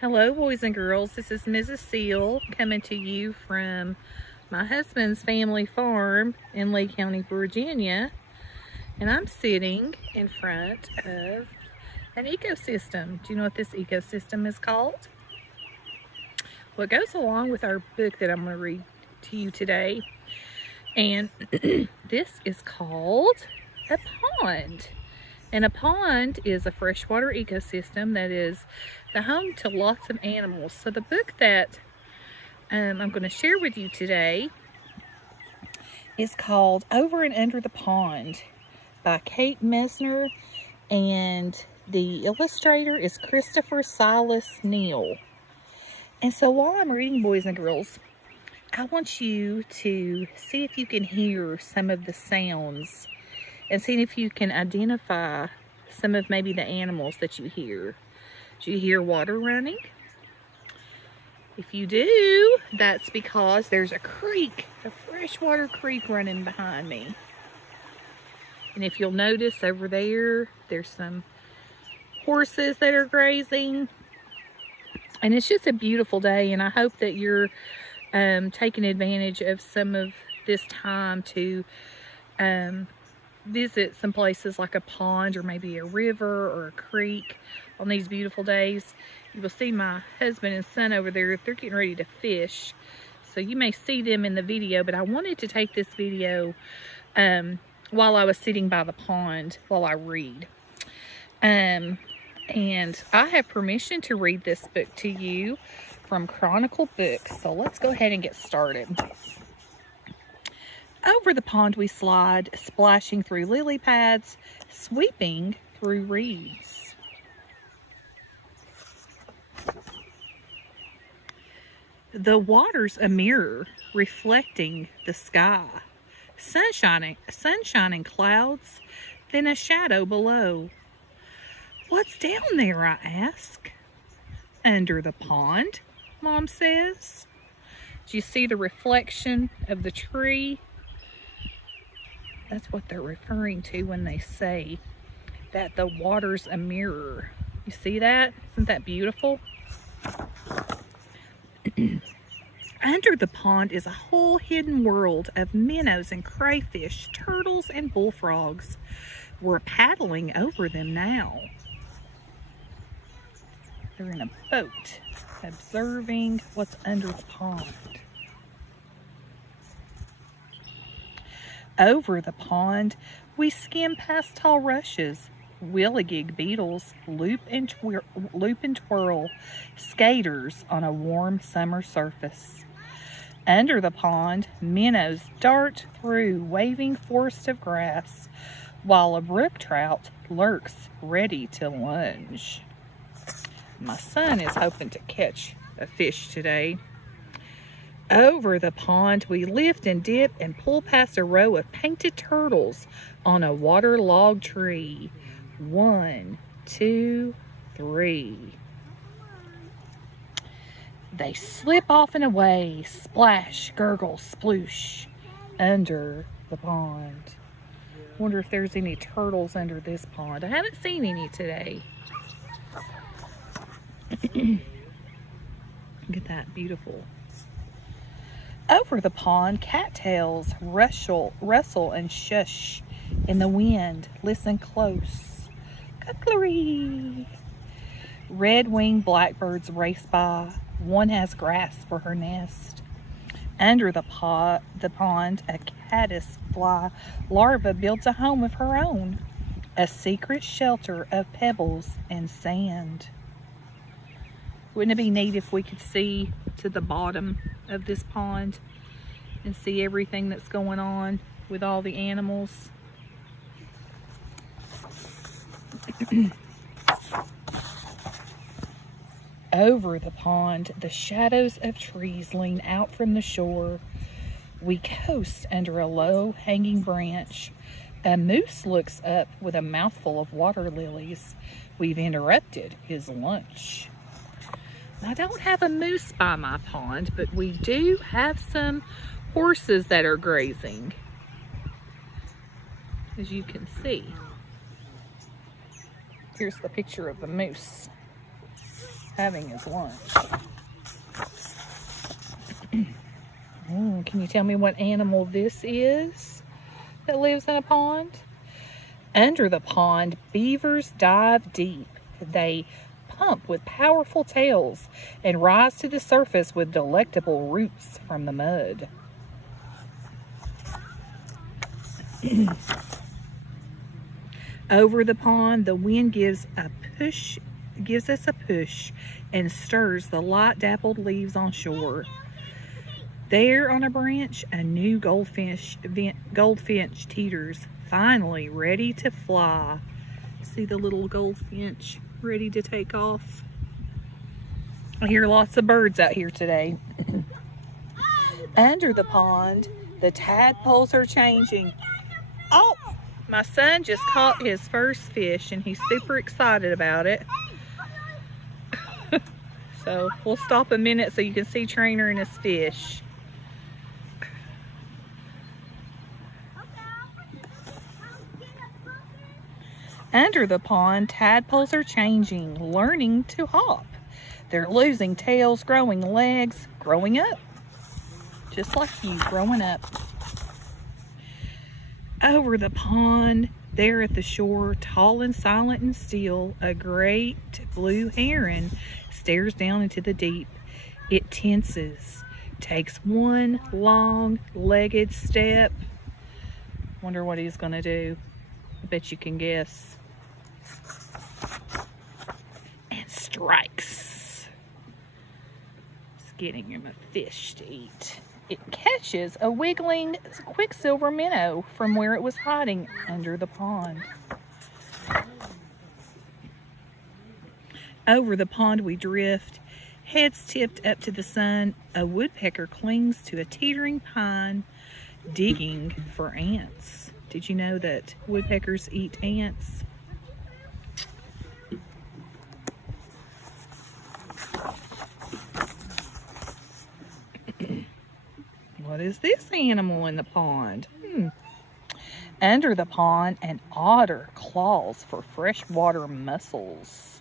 Hello, boys and girls. This is Mrs. Seal coming to you from my husband's family farm in Lee County, Virginia. And I'm sitting in front of an ecosystem. Do you know what this ecosystem is called? Well, it goes along with our book that I'm going to read to you today. And this is called a pond. And a pond is a freshwater ecosystem that is the home to lots of animals. So the book that I'm going to share with you today is called Over and Under the Pond by Kate Messner, and the illustrator is Christopher Silas Neal. And so while I'm reading, boys and girls, I want you to see if you can hear some of the sounds and see if you can identify some of maybe the animals that you hear. Do you hear water running? If you do, that's because there's a creek, a freshwater creek running behind me. And if you'll notice over there, there's some horses that are grazing. And it's just a beautiful day, and I hope that you're taking advantage of some of this time to visit some places like a pond or maybe a river or a creek on these beautiful days. You will see my husband and son over there. They're getting ready to fish, so you may see them in the video, but I wanted to take this video while I was sitting by the pond while I read. And I have permission to read this book to you from Chronicle Books, so let's go ahead and get started. Over the pond we slide, splashing through lily pads, sweeping through reeds. The water's a mirror, reflecting the sky. Sunshine and clouds, then a shadow below. What's down there, I ask. Under the pond, Mom says. Do you see the reflection of the tree? That's what they're referring to when they say that the water's a mirror. You see that? Isn't that beautiful? Under the pond is a whole hidden world of minnows and crayfish, turtles and bullfrogs. We're paddling over them now. They're in a boat, observing what's under the pond. Over the pond, we skim past tall rushes, whirligig beetles loop and twirl, skaters on a warm summer surface. Under the pond, minnows dart through waving forest of grass, while a brook trout lurks ready to lunge. My son is hoping to catch a fish today. Over the pond, we lift and dip and pull past a row of painted turtles on a waterlogged tree. 1, 2, 3. They slip off and away, splash, gurgle, sploosh, under the pond. Wonder if there's any turtles under this pond. I haven't seen any today. Look at that, beautiful. Over the pond, cattails rustle and shush in the wind. Listen close. Cucklery. Red-winged blackbirds race by. One has grass for her nest. Under the pond, a caddisfly larva builds a home of her own. A secret shelter of pebbles and sand. Wouldn't it be neat if we could see to the bottom of this pond and see everything that's going on with all the animals? Over the pond, the shadows of trees lean out from the shore. We coast under a low hanging branch. A moose looks up with a mouthful of water lilies. We've interrupted his lunch. I don't have a moose by my pond, but we do have some horses that are grazing, as you can see. Here's the picture of the moose. having his lunch. Can you tell me what animal this is that lives in a pond? Under the pond, beavers dive deep. They pump with powerful tails and rise to the surface with delectable roots from the mud. Over the pond, the wind gives us a push and stirs the light dappled leaves on shore. There on a branch, a new goldfinch teeters, finally ready to fly. See the little goldfinch ready to take off? I hear lots of birds out here today. Under the pond, the tadpoles are changing. Oh, my son just caught his first fish and he's super excited about it. So we'll stop a minute so you can see Trainer and his fish. Under the pond, tadpoles are changing, learning to hop. They're losing tails, growing legs, growing up. Just like you, growing up. Over the pond, there at the shore, tall and silent and still, a great blue heron stares down into the deep. It tenses, takes one long-legged step. Wonder what he's gonna do. I bet you can guess. And strikes. It's getting him a fish to eat. It catches a wiggling quicksilver minnow from where it was hiding under the pond. Over the pond we drift, heads tipped up to the sun. A woodpecker clings to a teetering pine, digging for ants. Did you know that woodpeckers eat ants? What is this animal in the pond? Under the pond, an otter claws for freshwater mussels.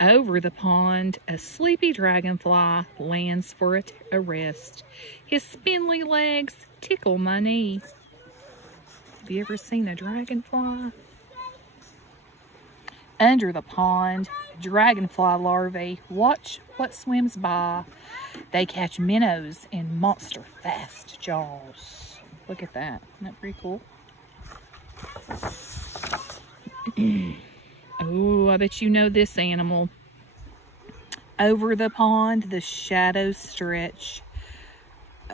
Over the pond, a sleepy dragonfly lands for a rest. His spindly legs tickle my knee. Have you ever seen a dragonfly? Under the pond, dragonfly larvae watch what swims by. They catch minnows in monster fast jaws. Look at that. Isn't that pretty cool? Oh, I bet you know this animal. Over the pond, the shadows stretch.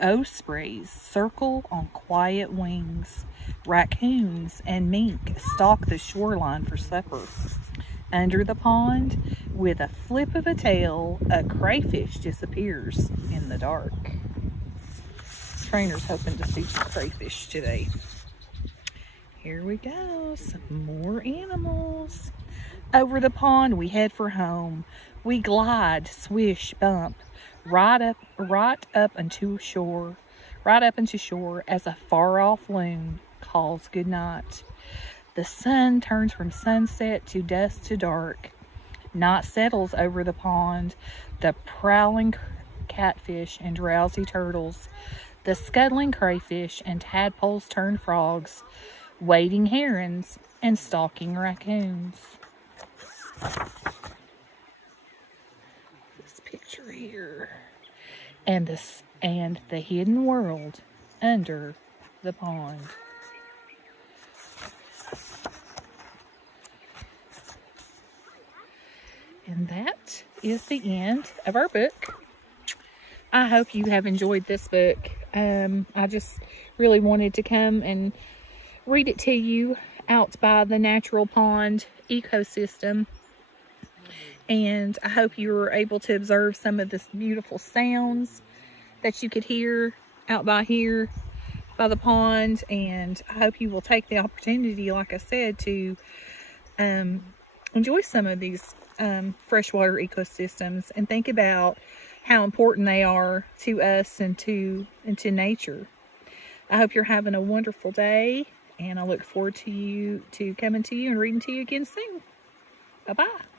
Ospreys circle on quiet wings. Raccoons and mink stalk the shoreline for supper. Under the pond, with a flip of a tail, a crayfish disappears in the dark. Trainer's hoping to see some crayfish today. Here we go, some more animals. Over the pond, we head for home. We glide, swish, bump, right up into shore as a far-off loon calls goodnight. The sun turns from sunset to dusk to dark. Night settles over the pond. The prowling catfish and drowsy turtles, the scuttling crayfish and tadpoles turn frogs, wading herons and stalking raccoons. This picture here. And the hidden world under the pond. And that is the end of our book. I hope you have enjoyed this book. I just really wanted to come and read it to you out by the natural pond ecosystem. And I hope you were able to observe some of this beautiful sounds that you could hear out by here by the pond. And I hope you will take the opportunity, like I said, to enjoy some of these freshwater ecosystems and think about how important they are to us and to nature. I hope you're having a wonderful day, and I look forward to coming to you and reading to you again soon. Bye-bye.